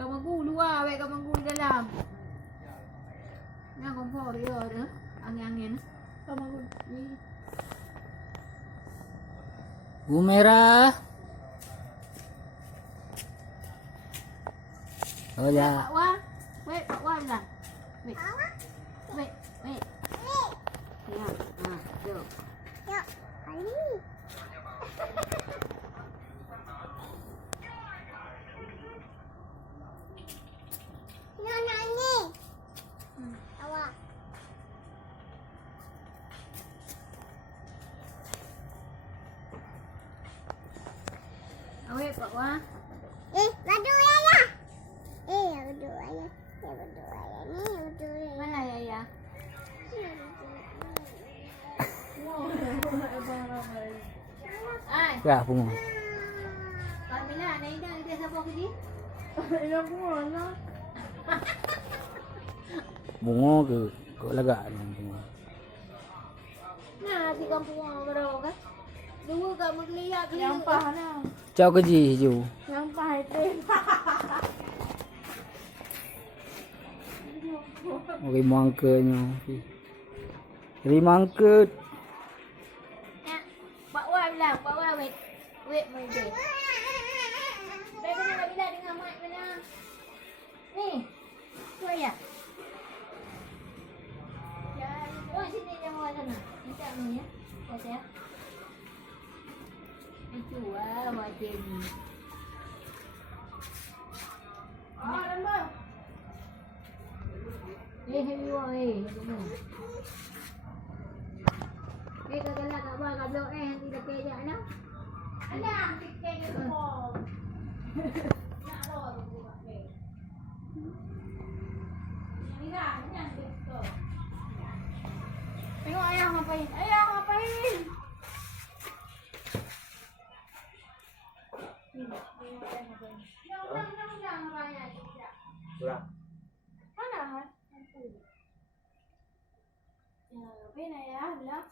Kamagu luar, wek kamagu dalam. Yang kompor dia ada. Angin-angin. Kamagu. Merah. Oh ya. Pak Wah. Wait, Pak Wah lah. Wait. Wait, wait. Ya, jom. Ya, Ali. Nani. Awak. Awet Pak Wah. Badu ayah. Badu ayah. Badu ayah ni, badu ayah. Mana ya ya? Ai, Ya, bunga. Kamila, naik dah dia siapa kerja? Bunga ke kau lagak ni bunga. Nah, si kampung orang berapa kan? Dua kat menggeliat ke? Yang pah lah. Cau kerja hijau. Yang pah itu. Ori mangkanya. Ri mangket. Ya, Pak Wah bilang, Pak Wah wait. Wait mai dia. Baik mana nak bilang dengan mak mana? Ni. Tu ayah. Ya, oh sini dia mau sana. Minta ni ya. Kata ya. Itu macam ni. Oh, lembab. Heavy wah kagak kat bawah kat blok nanti dah kejak nak. Alah, kejak semua. Nak bawa tu buat ke. Ni dah, yang betul. Tengok ayah ngapain? Ayah ngapain? Tengok ayah ngapain? Jangan ayah tidak. Kurang. Mana hal? Ya, ngapain ayah? Bilang.